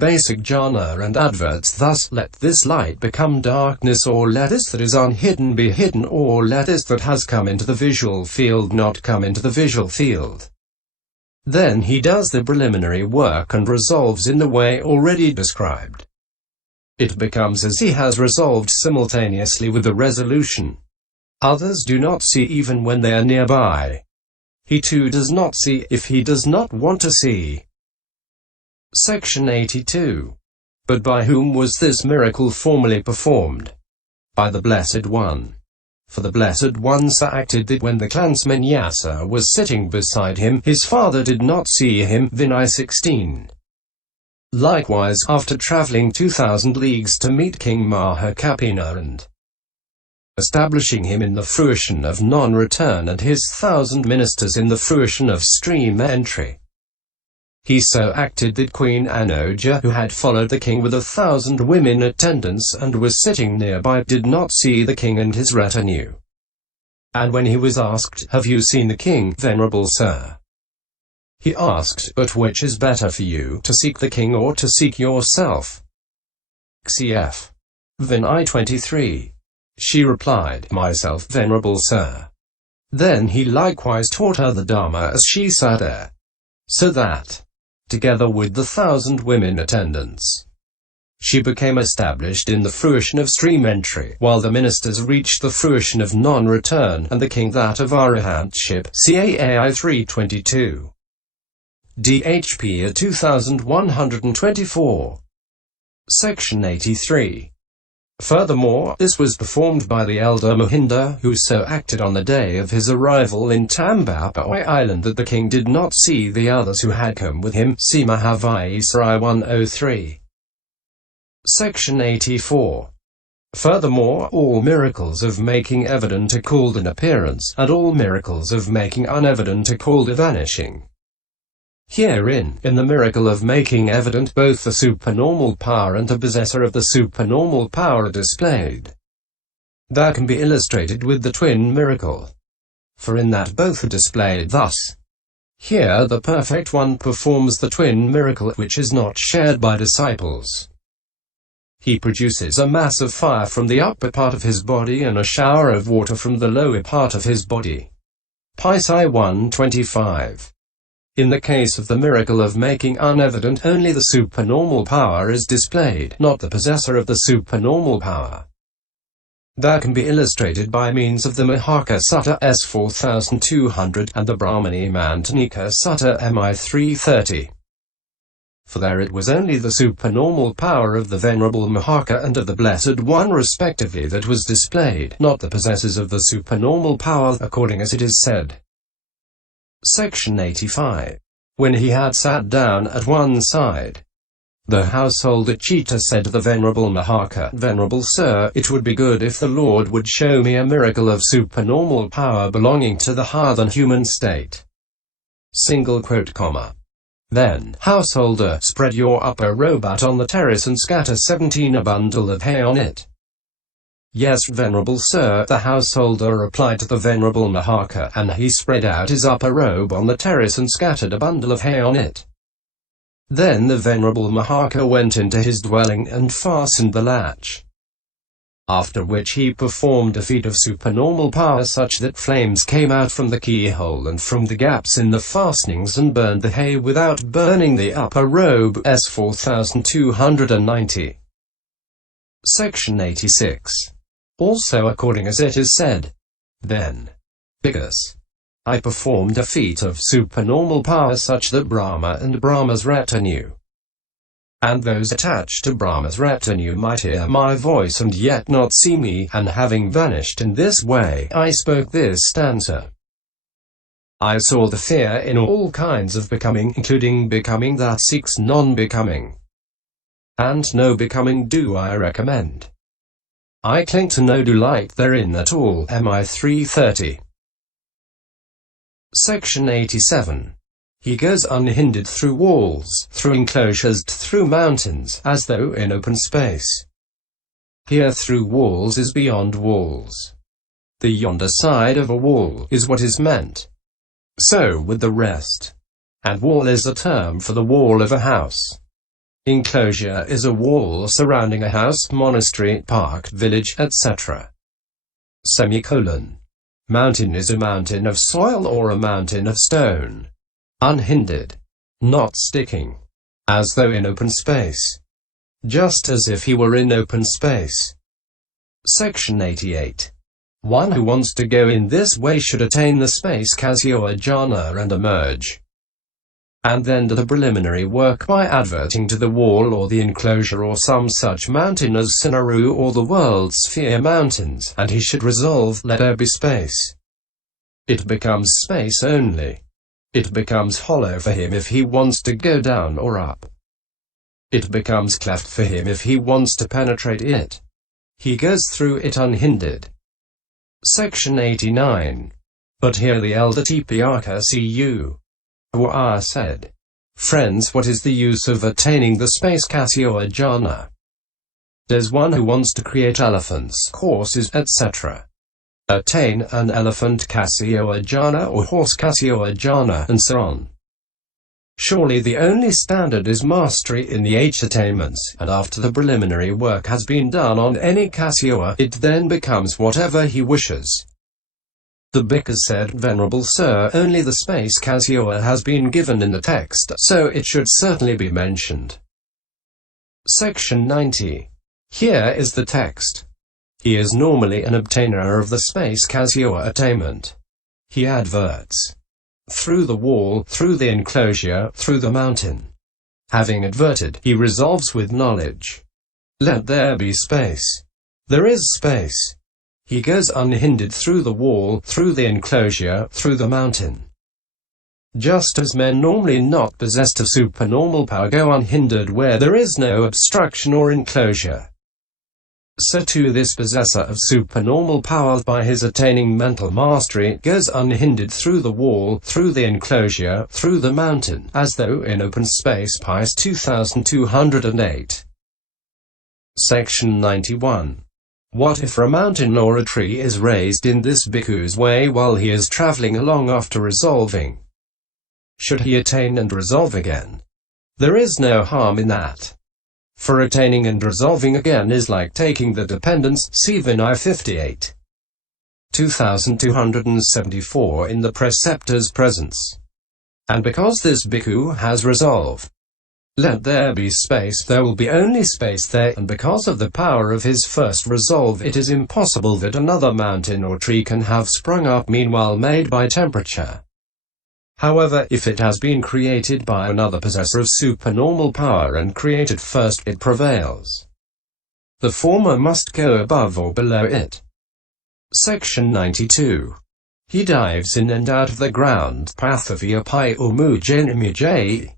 basic jhana and adverts thus: let this light become darkness, or let this that is unhidden be hidden, or let this that has come into the visual field not come into the visual field. Then he does the preliminary work and resolves in the way already described. It becomes as he has resolved simultaneously with the resolution. Others do not see even when they are nearby. He too does not see if he does not want to see. Section 82. But by whom was this miracle formerly performed? By the Blessed One. For the Blessed One so acted that when the clansman Yasa was sitting beside him, his father did not see him. Vin I 16. Likewise, after traveling 2,000 leagues to meet King Maha Kappina and establishing him in the fruition of non-return and his 1,000 ministers in the fruition of stream entry, he so acted that Queen Anoja, who had followed the king with 1,000 women attendants and was sitting nearby, did not see the king and his retinue. And when he was asked, "Have you seen the king, venerable sir?" he asked, "But which is better for you, to seek the king or to seek yourself?" Cf. Vin I 23. She replied, "Myself, venerable sir." Then he likewise taught her the Dhamma as she sat there, so that, together with the 1,000 women attendants, she became established in the fruition of stream entry, while the ministers reached the fruition of non-return, and the king that of Arahantship. CAAI 322. Dhp-a 2124. Section 83. Furthermore, this was performed by the elder Mahinda, who so acted on the day of his arrival in Dhp-a island that the king did not see the others who had come with him. See Mahavajra 103. Section 84. Furthermore, all miracles of making evident are called an appearance, and all miracles of making unevident are called a vanishing. Herein, in the miracle of making evident, both the supernormal power and the possessor of the supernormal power are displayed. That can be illustrated with the twin miracle, for in that both are displayed thus. Here the Perfect One performs the twin miracle, which is not shared by disciples. He produces a mass of fire from the upper part of his body and a shower of water from the lower part of his body. Psi 125. In the case of the miracle of making unevident, only the supernormal power is displayed, not the possessor of the supernormal power. That can be illustrated by means of the Mahaka Sutta S 4200 and the Brahmani Mantanika Sutta MI 330. For there it was only the supernormal power of the Venerable Mahaka and of the Blessed One respectively that was displayed, not the possessors of the supernormal power, according as it is said. Section 85. When he had sat down at one side, the householder Chitta said to the Venerable Mahaka, "Venerable Sir, it would be good if the Lord would show me a miracle of supernormal power belonging to the higher than human state." Single quote, comma. Then, householder, spread your upper robe out on the terrace and scatter 17 a bundle of hay on it. Yes, venerable sir, the householder replied to the Venerable Mahaka, and he spread out his upper robe on the terrace and scattered a bundle of hay on it. Then the Venerable Mahaka went into his dwelling and fastened the latch. After which he performed a feat of supernormal power such that flames came out from the keyhole and from the gaps in the fastenings and burned the hay without burning the upper robe. S 4290. Section 86. Also according as it is said, then, because I performed a feat of supernormal power such that Brahma and Brahma's retinue, and those attached to Brahma's retinue might hear my voice and yet not see me, and having vanished in this way, I spoke this stanza. I saw the fear in all kinds of becoming, including becoming that seeks non-becoming, and no becoming do I recommend. I cling to no delight therein at all. MI 330. Section 87. He goes unhindered through walls, through enclosures, through mountains, as though in open space. Here through walls is beyond walls. The yonder side of a wall is what is meant. So with the rest. And wall is a term for the wall of a house. Enclosure is a wall surrounding a house, monastery, park, village, etc. Semicolon. Mountain is a mountain of soil or a mountain of stone. Unhindered. Not sticking. As though in open space. Just as if he were in open space. Section 88. One who wants to go in this way should attain the space Kasyo jhana and emerge. And then do the preliminary work by adverting to the wall or the enclosure or some such mountain as Sinaru or the world sphere mountains, and he should resolve, let there be space. It becomes space only. It becomes hollow for him if he wants to go down or up. It becomes cleft for him if he wants to penetrate it. He goes through it unhindered. Section 89. But here the elder Dhp-a said, "Friends, what is the use of attaining the space Kasyo jhana? There's one who wants to create elephants, horses, etc. Attain an elephant Kasyo jhana or horse Kasyo jhana, and so on. Surely the only standard is mastery in the 8 attainments, and after the preliminary work has been done on any Kasyo, it then becomes whatever he wishes." The Bhikkhu said, "Venerable Sir, only the space Kasyo has been given in the text, so it should certainly be mentioned." Section 90. Here is the text. He is normally an obtainer of the space Kasyo attainment. He adverts. Through the wall, through the enclosure, through the mountain. Having adverted, he resolves with knowledge. Let there be space. There is space. He goes unhindered through the wall, through the enclosure, through the mountain. Just as men normally not possessed of supernormal power go unhindered where there is no obstruction or enclosure, so too this possessor of supernormal power by his attaining mental mastery goes unhindered through the wall, through the enclosure, through the mountain, as though in open space. Pies 2208. Section 91. What if a mountain or a tree is raised in this bhikkhu's way while he is traveling along after resolving? Should he attain and resolve again? There is no harm in that. For attaining and resolving again is like taking the dependence, see Vin I 58. 2274 in the preceptor's presence. And because this bhikkhu has resolved, let there be space, there will be only space there, and because of the power of his first resolve it is impossible that another mountain or tree can have sprung up meanwhile made by temperature. However, if it has been created by another possessor of supernormal power and created first, it prevails. The former must go above or below it. Section 92. He dives in and out of the ground, pathaviapai umujenimujai.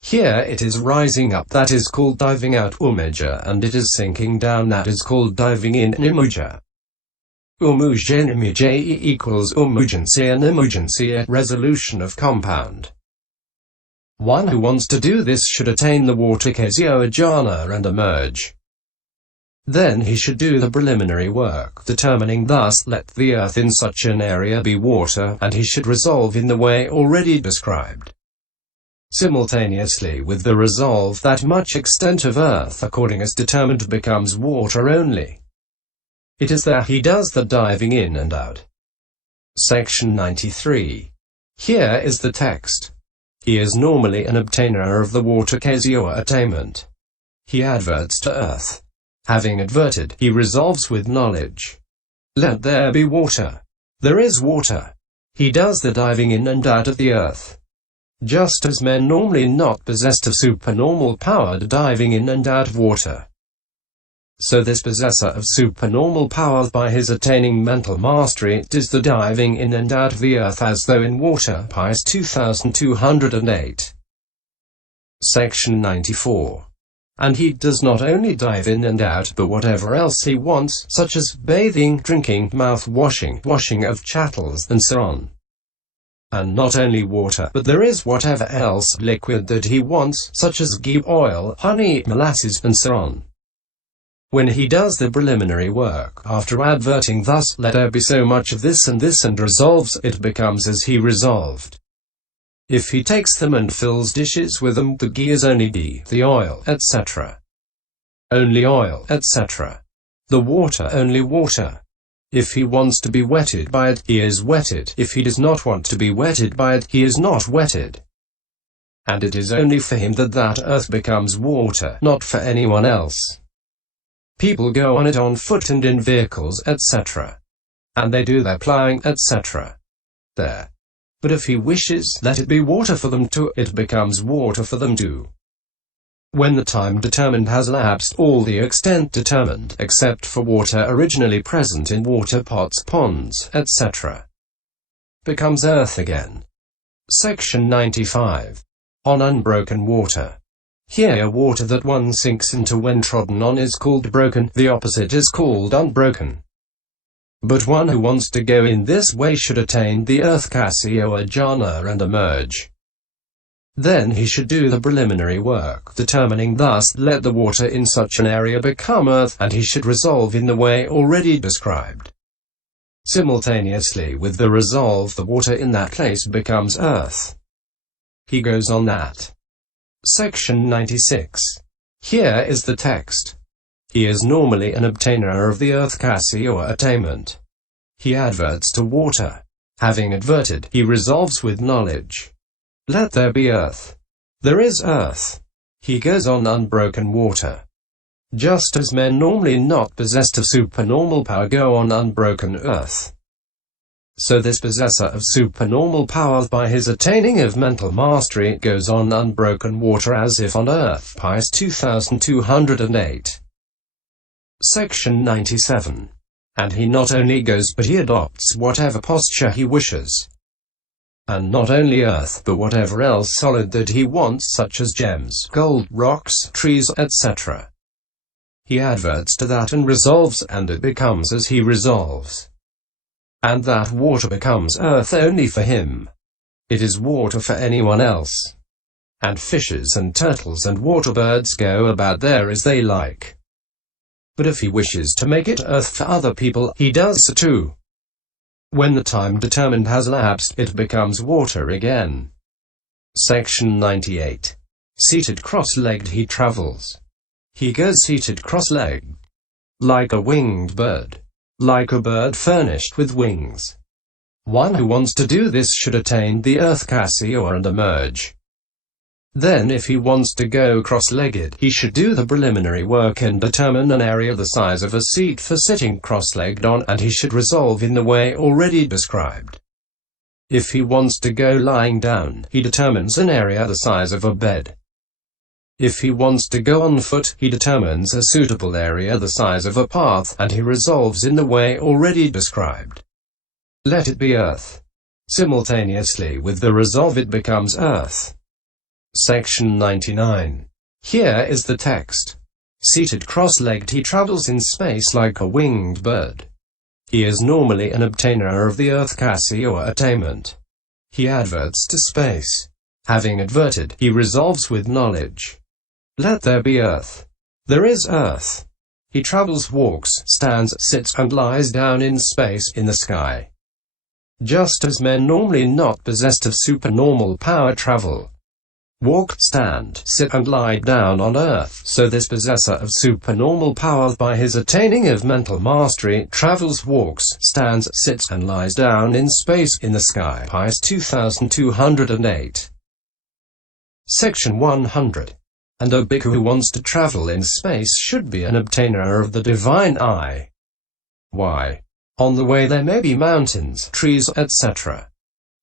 Here it is rising up, that is called diving out umeja, and it is sinking down, that is called diving in nimuja. Umujenimujai equals umugency and imugency, resolution of compound. One who wants to do this should attain the water Kasyo jhana and emerge. Then he should do the preliminary work, determining thus, let the earth in such an area be water, and he should resolve in the way already described. Simultaneously with the resolve, that much extent of earth according as determined becomes water only. It is there he does the diving in and out. Section 93. Here is the text. He is normally an obtainer of the water Kasyo attainment. He adverts to earth. Having adverted, he resolves with knowledge. Let there be water. There is water. He does the diving in and out of the earth. Just as men normally not possessed of supernormal power do diving in and out of water, so this possessor of supernormal power by his attaining mental mastery does the diving in and out of the earth as though in water. Pies 2208. Section 94. And he does not only dive in and out, but whatever else he wants, such as bathing, drinking, mouth-washing, washing of chattels, and so on. And not only water, but there is whatever else liquid that he wants, such as ghee, oil, honey, molasses, and so on. When he does the preliminary work, after adverting thus, let there be so much of this and resolves, it becomes as he resolved. If he takes them and fills dishes with them, the ghee is only ghee, the oil, etc. only oil, etc. The water only water. If he wants to be wetted by it, he is wetted. If he does not want to be wetted by it, he is not wetted. And it is only for him that that earth becomes water, not for anyone else. People go on it on foot and in vehicles, etc. And they do their ploughing, etc. there. But if he wishes, let it be water for them too, it becomes water for them too. When the time determined has elapsed, all the extent determined, except for water originally present in water pots, ponds, etc., becomes earth again. Section 95. On unbroken water. Here, water that one sinks into when trodden on is called broken, the opposite is called unbroken. But one who wants to go in this way should attain the earth kasi or jhana and emerge. Then he should do the preliminary work, determining thus, let the water in such an area become earth, and he should resolve in the way already described. Simultaneously with the resolve, the water in that place becomes earth. He goes on that. Section 96. Here is the text. He is normally an obtainer of the earth kasi or attainment. He adverts to water. Having adverted, he resolves with knowledge. Let there be earth. There is earth. He goes on unbroken water. Just as men normally not possessed of supernormal power go on unbroken earth. So this possessor of supernormal power by his attaining of mental mastery goes on unbroken water as if on earth. Pies 2208. Section 97. And he not only goes but he adopts whatever posture he wishes. And not only earth, but whatever else solid that he wants, such as gems, gold, rocks, trees, etc. He adverts to that and resolves, and it becomes as he resolves. And that water becomes earth only for him. It is water for anyone else. And fishes and turtles and water birds go about there as they like. But if he wishes to make it earth for other people, he does so too. When the time determined has elapsed, it becomes water again. Section 98. Seated cross-legged he travels. He goes seated cross-legged, like a winged bird, like a bird furnished with wings. One who wants to do this should attain the earth kasi or and emerge. Then if he wants to go cross-legged, he should do the preliminary work and determine an area the size of a seat for sitting cross-legged on, and he should resolve in the way already described. If he wants to go lying down, he determines an area the size of a bed. If he wants to go on foot, he determines a suitable area the size of a path, and he resolves in the way already described. Let it be earth. Simultaneously with the resolve it becomes earth. Section 99. Here is the text. Seated cross-legged he travels in space like a winged bird. He is normally an obtainer of the earth kasi or attainment. He adverts to space. Having adverted, he resolves with knowledge. Let there be earth. There is earth. He travels, walks, stands, sits, and lies down in space, in the sky. Just as men normally not possessed of supernormal power travel. Walk, stand, sit, and lie down on earth, so this possessor of supernormal power by his attaining of mental mastery travels, walks, stands, sits, and lies down in space, in the sky. Pies 2208. Section 100. And a bhikkhu who wants to travel in space should be an obtainer of the divine eye. Why? On the way there may be mountains, trees, etc.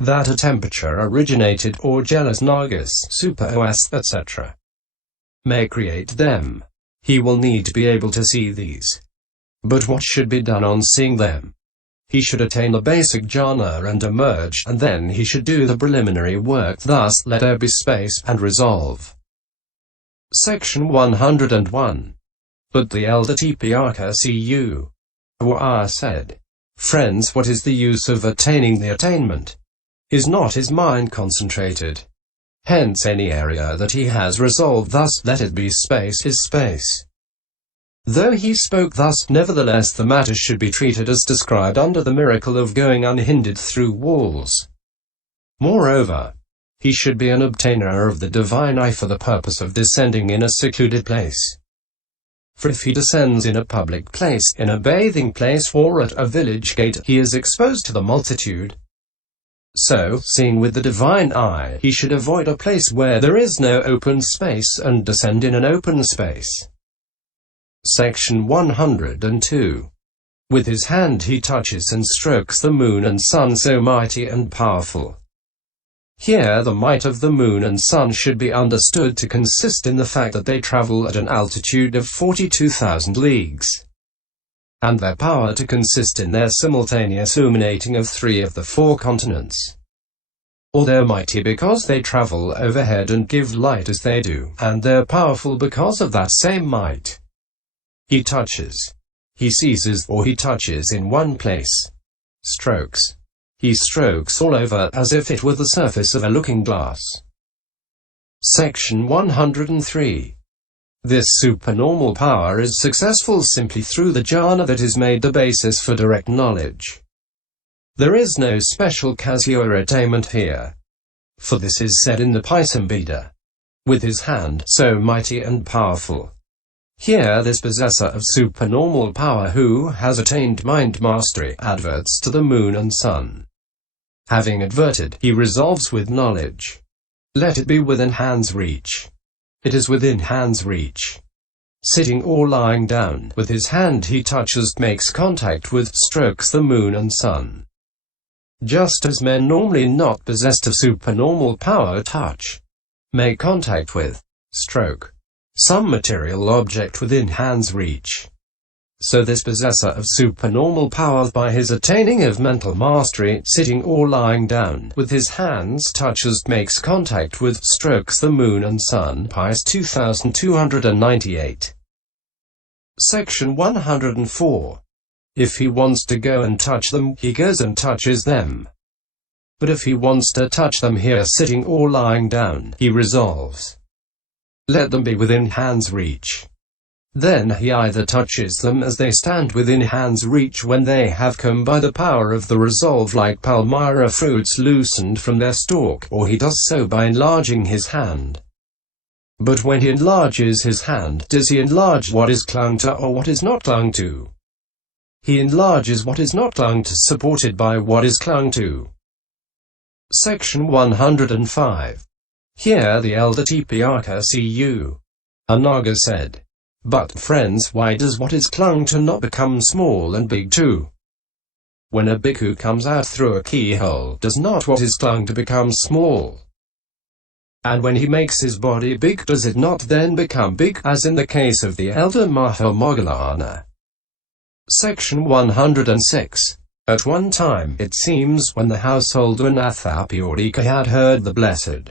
that a temperature originated or jealous nagas, superOS, etc. may create them. He will need to be able to see these. But what should be done on seeing them? He should attain the basic jhana and emerge, and then he should do the preliminary work, thus, let there be space, and resolve. Section 101. But the elder Dhp-a said, Friends, what is the use of attaining the attainment? Is not his mind concentrated? Hence any area that he has resolved thus, let it be space, is space. Though he spoke thus, nevertheless the matter should be treated as described under the miracle of going unhindered through walls. Moreover, he should be an obtainer of the divine I for the purpose of descending in a secluded place. For if he descends in a public place, in a bathing place, or at a village gate, he is exposed to the multitude. So, seeing with the divine eye, he should avoid a place where there is no open space, and descend in an open space. Section 102. With his hand he touches and strokes the moon and sun so mighty and powerful. Here the might of the moon and sun should be understood to consist in the fact that they travel at an altitude of 42,000 leagues, and their power to consist in their simultaneous illuminating of 3 of the 4 continents. Or they're mighty because they travel overhead and give light as they do, and they're powerful because of that same might. He touches, he seizes, or he touches in one place. Strokes, he strokes all over, as if it were the surface of a looking glass. Section 103. This supernormal power is successful simply through the jhana that is made the basis for direct knowledge. There is no special casio or attainment here, for this is said in the Paisambhida. With his hand, so mighty and powerful. Here this possessor of supernormal power who has attained mind mastery adverts to the moon and sun. Having adverted, he resolves with knowledge. Let it be within hand's reach. It is within hand's reach. Sitting or lying down, with his hand he touches, makes contact with, strokes the moon and sun. Just as men normally not possessed of supernormal power touch, make contact with, stroke, some material object within hand's reach. So this possessor of supernormal power, by his attaining of mental mastery, sitting or lying down, with his hands touches, makes contact with, strokes the moon and sun. Pies 2298. Section 104. If he wants to go and touch them, he goes and touches them. But if he wants to touch them here sitting or lying down, he resolves. Let them be within hand's reach. Then he either touches them as they stand within hand's reach when they have come by the power of the resolve like palmyra fruits loosened from their stalk, or he does so by enlarging his hand. But when he enlarges his hand, does he enlarge what is clung to or what is not clung to? He enlarges what is not clung to, supported by what is clung to. Section 105. Here the elder Dhp-a Cu. Anaga said, "But, friends, why does what is clung to not become small and big too? When a bhikkhu comes out through a keyhole, does not what is clung to become small? And when he makes his body big, does it not then become big, as in the case of the elder Mahamoggallana?" Section 106. At one time, it seems, when the householder Nathapurika had heard the Blessed